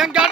ഞാൻ